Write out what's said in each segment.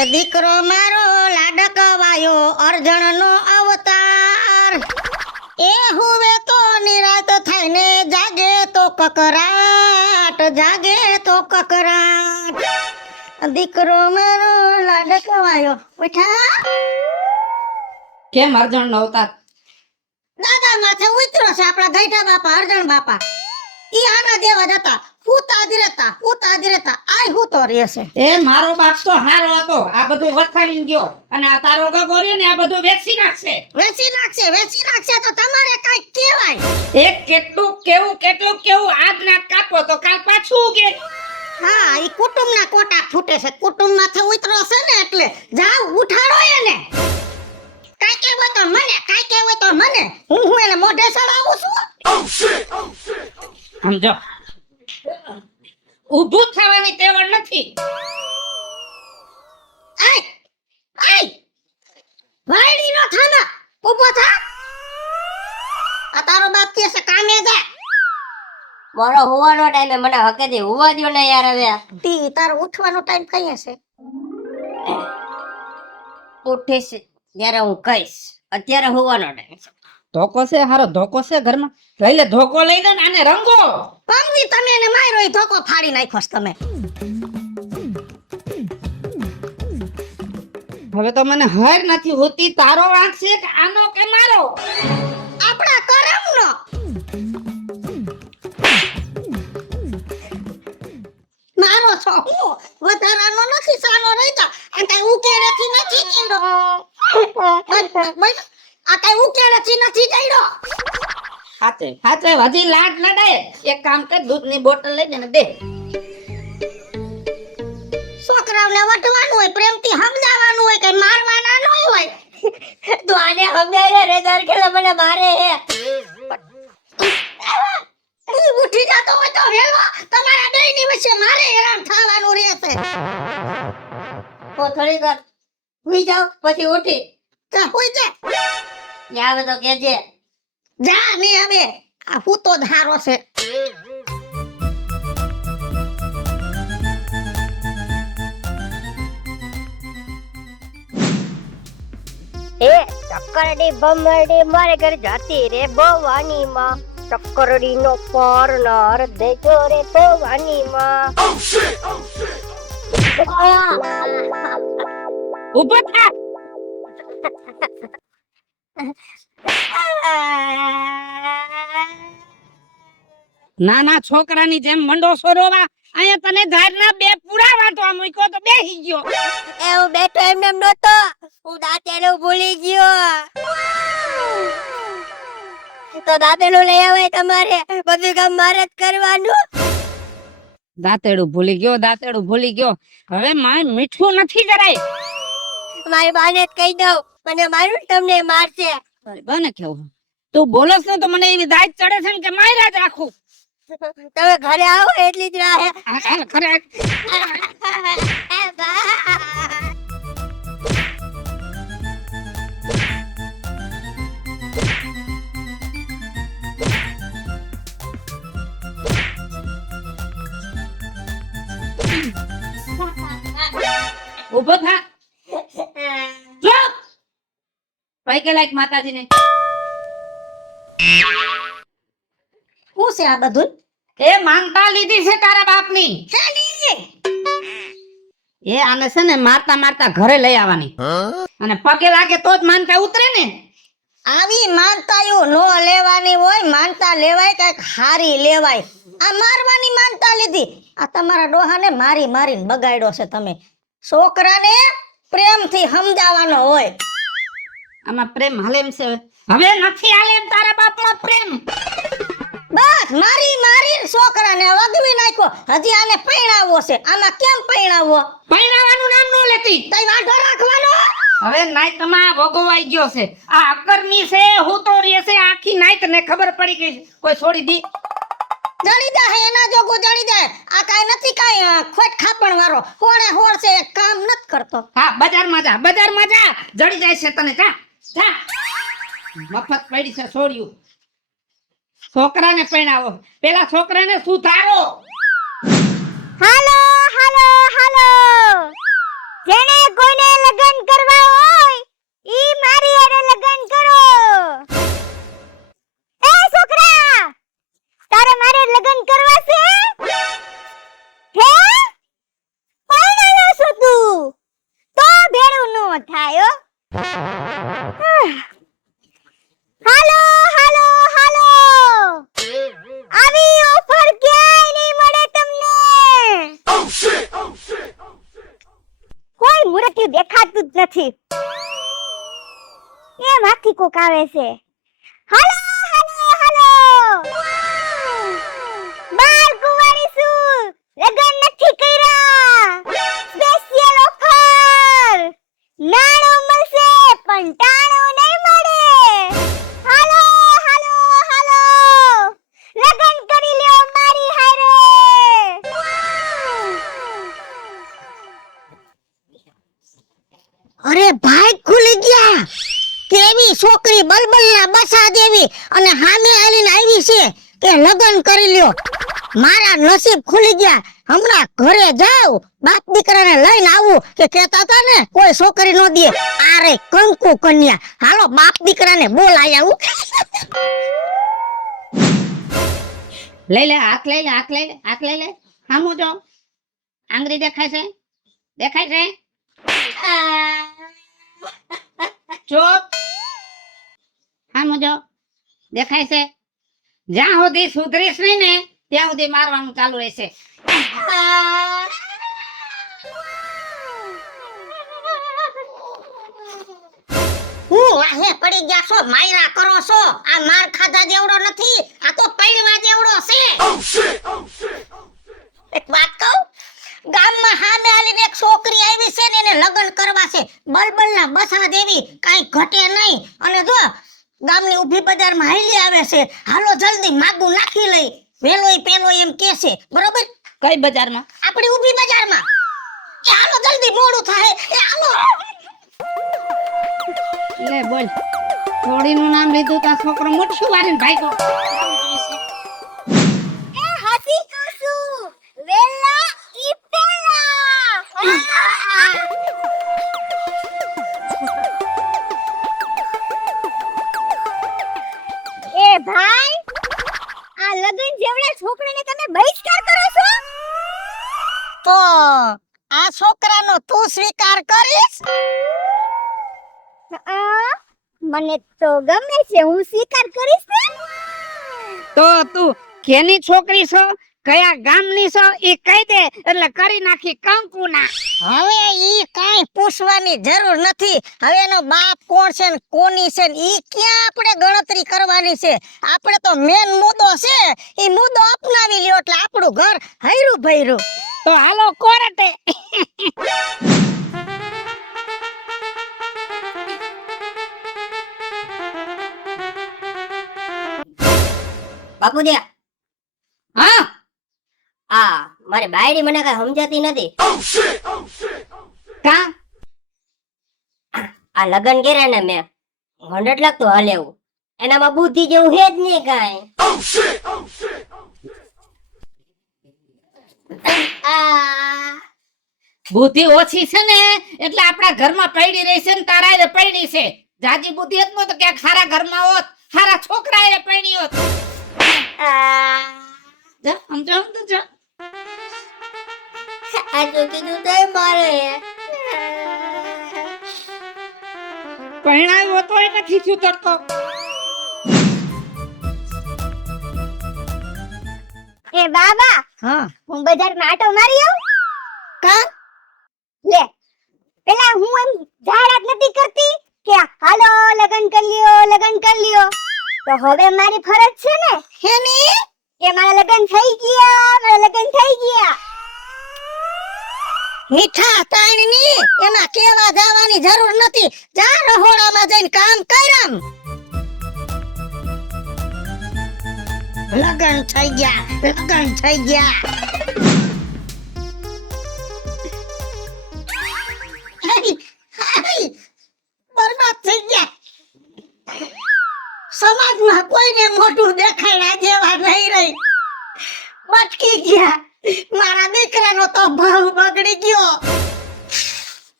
એ દીકરો મારો લાડકવાયો અર્જણનો અવતાર એ હુવે તો નિરાત થઈને જાગે તો કકરાટ દીકરો મારો લાડકવાયો ઉઠા કેમ અર્જણ નો અવતાર? દાદા માથે ઉતરો છે આપણા ગઈઠા બાપા અર્જણ બાપા ઈ આના દેવા જતા હુતા જ રહેતા આય હુતો રહેશે. એ મારો બાપ તો હારો હતો, આ બધું વથાડીને ગયો અને આ તારો ગગો રહ્યો ને આ બધું વેચી નાખશે તો તમારે કઈ કહેવાય. એક કેટલું કેવું આજ ના કાપો તો કાલ પાછું ઉગે. હા ઈ કુટુંબના કોટા ફૂટે છે, કુટુંબ માથે ઉતરો છે ને એટલે જાવ ઉઠાડો એને. કાઈ કહેવું તો મને હું એને મોઢે સડાવું છું. સમજો ઊભું થવાની તેવડ નથી. વાયડી નો થાના ઊભો થા. આ તારો બાપ કે છે કામે જા. મારો હોવાનો ટાઈમે મને હકે દે હોવા દો ને યાર. હવે તી તારો ઉઠવાનો ટાઈમ કઈ હશે? ઉઠીશ ત્યારે હું કહીશ, અત્યારે હોવાનો ટાઈમ છે. ધોકો છે હારો, ધોકો છે ઘરમાં. લઈ લે ધોકો, લઈ લે ને આને રંગો. પમજી તમે એને માર્યો ઈ ધોકો ફાડી નાખ્યો છે તમે. હવે તો મને હર નથી હોતી, તારો વાંક છે કે આનો કે મારો? આપણા કરમનો. મારો છો હું વધારાનો નથી, સાનો રહેતા આ કઈ ઉકેડેથી નથી ચીડો. આ કઈ ઉકેડેથી નથી ચીડો. હાચે હજી લાડ લડાય. એક કામ કર, દૂધની બોટલ લઈ ને દે. છોકરાઓને વટવાનું હોય, પ્રેમથી સમજાવવાનું હોય, કઈ મારવાના ન હોય. તું આને સમજાય રે દર કે મને મારે હે. ઉઠી જતો હોય તો વેલો તમારા બેયની વચ્ચે મારે હેરાન થવાનું રહેશે. તો થોડી વાર હુઈ જાવ પછી ઉઠી જા હોઈ જા. આવે તો કેજે. જા ને હવે આ હું તો ધારો છે. એ ચક્કરડી બમરડી મારે ઘર જાતી રે ભવાની માં. ચક્કરડી નો પારનાર દેજો રે ભવાની માં. ઊભો થા. નાના છોકરાની જેમ મંડો સોરવા. અહીંયા તને ધારના બે પૂરા વાટવા મૂક્યો તો બેહી ગયો. એ હું બેઠો એમને નતો, હું દાંતેલું ભૂલી ગયો. તો દાંતેલું લઈ આવે તમારે, બધું કામ મારે જ કરવાનું. દાંતેડું ભૂલી ગયો. હવે માય મીઠું નથી જરાય. મારી બાને જ કહી દઉં, મને મારું તમને મારશે. બને કેવું તું બોલસ ને તો મને એવી દાજ ચડે છે ને કે માર્યા જ રાખું. તમે ઘરે આવો એટલી જ રાહે. ખરે ઉભો થા. ચૂપ. પૈકે લાઈક માતાજીને. શું છે આ બધું? એ માનતા લીધી છે તારા બાપની. એ આને છે ને મારતા ઘરે લઈ આવવાની અને પગે લાગે તો જ માનતા ઉતરે ને. આવી માનતાઓ નો લેવાની હોય, માનતા લેવાય કઈક હારી લેવાય. આ મારવાની માનતા લીધી. આ તમારા ડોહાને મારીને બગાડ્યો છે તમે. છોકરાને પ્રેમથી સમજાવવાનો હોય. આમાં પ્રેમ હાલે એમ છે? હવે નથી હાલે એમ તારા બાપમાં પ્રેમ. બસ મારી છોકરાને વગવી નાખ્યો. હજી આને પૈણાવવો છે. આમાં કેમ પૈણાવવો? પૈણાવાનું નામ નો લેતી. તઈ વાંઢો રાખવાનો. હવે નાઈટ તમા ભોગવાઈ ગયો છે. આ અકરની છે, હું તો રે છે. આખી નાઈટ ને ખબર પડી ગઈ. કોઈ છોડી દી જડી દે એના જોગો જડી દે. આ કાઈ નથી કાઈ ખોટ ખાપણ વાળો. હોળ છે, કામ નથી કરતો. હા બજારમાં જા. જડી જાય છે તને. જા મફત પડી છે છોડ્યું. છોકરાને પૈણાવો, પેલા છોકરાને સુધારો. હાલો જેને કોઈને લગન કરવા હોય ઈ મારી હારે લગન કરો. એ છોકરા, તારે મારે લગન કરવા છે? હે? પરણેલો છો તું? તો ભેળું નો થાય હો. હાલો હાલો હાલો, આવી ઓફર ક્યાંય નહીં મળે તમને. કોઈ મૂર્તિ દેખાતું જ નથી. એ માંથી કોક આવે છે. હાલો હાલો હાલો, બાર કુંવારી છું, લગન નથી કર્યા. સ્પેશિયલ ઓફર, નાણું મળશે પણ ટાણું નહીં મળે. હાલો હાલો હાલો, લગન કરી લ્યો મારી હારે. અરે ભાઈ ખુલી ગયા. કેવી છોકરી બલબલના બસા દેવી અને હામે આલીને આવી છે કે લગન કરી લ્યો. મારા નસીબ ખુલી ગયા. હમણાં ઘરે જાવ, બાપ દીકરાને લઈને આવું કે કહેતા હતા ને કોઈ છોકરી નો દે. આરે કંકુ કન્યા, હાલો બાપ દીકરાને બોલાઈ આવું. લઈ લે, હાથ લઈ લે, હાથ લઈ લે, હાથ લઈ લે. હામું જો, આંગળી દેખાય છે? દેખાય છે? ચૂપ. હામું જો, દેખાય છે? જ્યાં સુધી સુધરીશ નહીં ને ત્યાં સુધી મારવાનું ચાલુ રહેશે. હું વાહે પડી ગયા છો, માયરા કરો છો. આ માર ખાધા જેવડો નથી, આ તો પૈણવા જેવડો છે. એક વાત કહું, ગામમાં હામે આલીને એક છોકરી આવી છે ને એને લગ્ન કરવા છે. બલબલના બસા દેવી, કાંઈ ઘટે નહીં. અને જો ગામની ઊભી બજારમાં હાલી આવે છે. હાલો જલ્દી માગું નાખી લઈ. વેલોય પેલોય એમ કે છે, બરોબર? કઈ બજારમાં? આપણી ઊભી બજારમાં. એ હાલો જલ્દી, મોડું થાય. એ હાલો. લે બોલ. થોડીનું નામ લીધું તો આ છોકરો મોટું વારીને ભાગ્યો. એ હાથી કહું છું, વેલા ઈ પેલા. એ ભાઈ, આ લગન જેવડા છોકરાને તમે બહિષ્કાર કરો છો? તો આ છોકરાનો તું સ્વીકાર કરીશ? મને તો ગમે છે, હું સ્વીકાર કરીશ ને. તો તું કેની છોકરી છો, કયા ગામની છો એ કહી દે એટલે કરી નાખી કંકુના. હવે ઈ કાંઈ પૂછવાની જરૂર નથી. હવે એનો બાપ કોણ છે ને કોની છે ને ઈ ક્યાં આપણે ગણતરી કરવાની છે. આપણે તો મેન મુદ્દો છે, ઈ મુદ્દો અપનાવી લ્યો એટલે આપણું ઘર હૈરું ભૈરું. તો હાલો કોરટે. બાપુજી, હા આ મારી બાયડી મને કઈ સમજાતી નથી. કા આ લગન કર્યા ને મેં 100 લાખ તો હલેવું, એનામાં બુદ્ધિ જેવું હે જ નહીં કાંઈ. બુદ્ધિ ઓછી છે ને એટલે આપણા ઘરમાં પડી રહી છે ને તારા એ પડી છે. જાજી બુદ્ધિ હોત ને તો ક્યાંક સારા ઘરમાં હોત, સારા છોકરા એ પડી હોત. જા સમજો તો જા. આ તો કીધું તોય મારે. પરણાવ્યો તો એ નથી સુધરતો. એ બાબા, હા હું બજારમાં આટો મારી આવું. કા લે, પેલા હું એમ જાહેરાત નથી કરતી કે હાલો લગન કરી લ્યો, લગન કરી લ્યો. તો હવે મારી ફરજ છે ને હેની કે મારા લગન થઈ ગયા, મારા લગન થઈ ગયા. મીઠા તાણની એમાં કેવા જવાની જરૂર નથી. જા રહોડામાં જઈને કામ કરામ. લગન થઈ ગયા, લગન થઈ ગયા. બરબાદ થઈ ગયા. સમાજમાં કોઈને મોઢું દેખાડ્યા જેવા નહીં રહી. બચકી ગયા. મારા દીકરાનો તો ભાવ બગડી ગયો.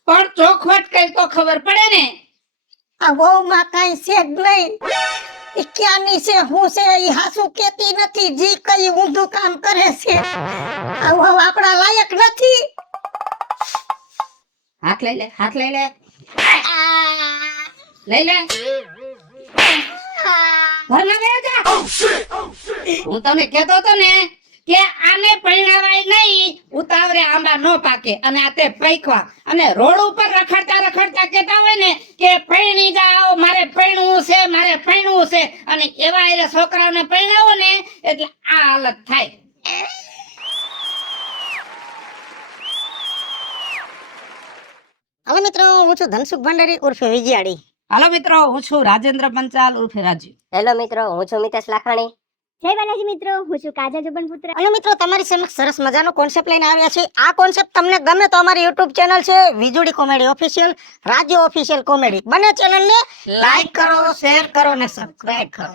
પણ ચોખવટ કઈ તો ખબર પડે ને. આ વહુમાં કાંઈ છે જ નહીં. ઈ ક્યાંની છે હું છે ઈ હાસુ કેતી નથી, જી કઈ ઊંધું કામ કરે છે. આ વહુ આપણા લાયક નથી. હાથ લઈ લે, હાથ લઈ લે, લઈ લે. ઘરમાં બેસી જા. હું તમને કહેતો હતો ને કે આને પરણાવાય નહીં, ઉતાવળે આંબા નો પાકે. અને આ તે પૈકવા અને રોડ ઉપર રખડતા રખડતા કહેતા હોય ને કે પરણી જાઓ, મારે પરણવું છે, મારે પરણવું છે, અને એવા એવા છોકરાઓને પરણાવો ને એટલે આ હાલત થાય. હાલો મિત્રો, હું છું ધનસુખ ભંડારી ઉર્ફે વિજયાડી. હાલો મિત્રો, હું છું રાજેન્દ્ર પંચાલ ઉર્ફે રાજુ. હેલો મિત્રો, હું છું મિતેશ લાખાણી. જય બાલાજી મિત્રો, હું છું કાજલ જુબનપુત્ર. અને મિત્રો તમારી સમક્ષ સરસ મજાનો કોન્સેપ્ટ લઈને આવ્યા છે. આ કોન્સેપ્ટ તમને ગમે તો અમારી YouTube ચેનલ છે વીજળી કોમેડી ઓફિશિયલ, રાજ્ય ઓફિશિયલ કોમેડી. બંને ચેનલને લાઈક કરો, શેર કરો અને સબસ્ક્રાઇબ કરો.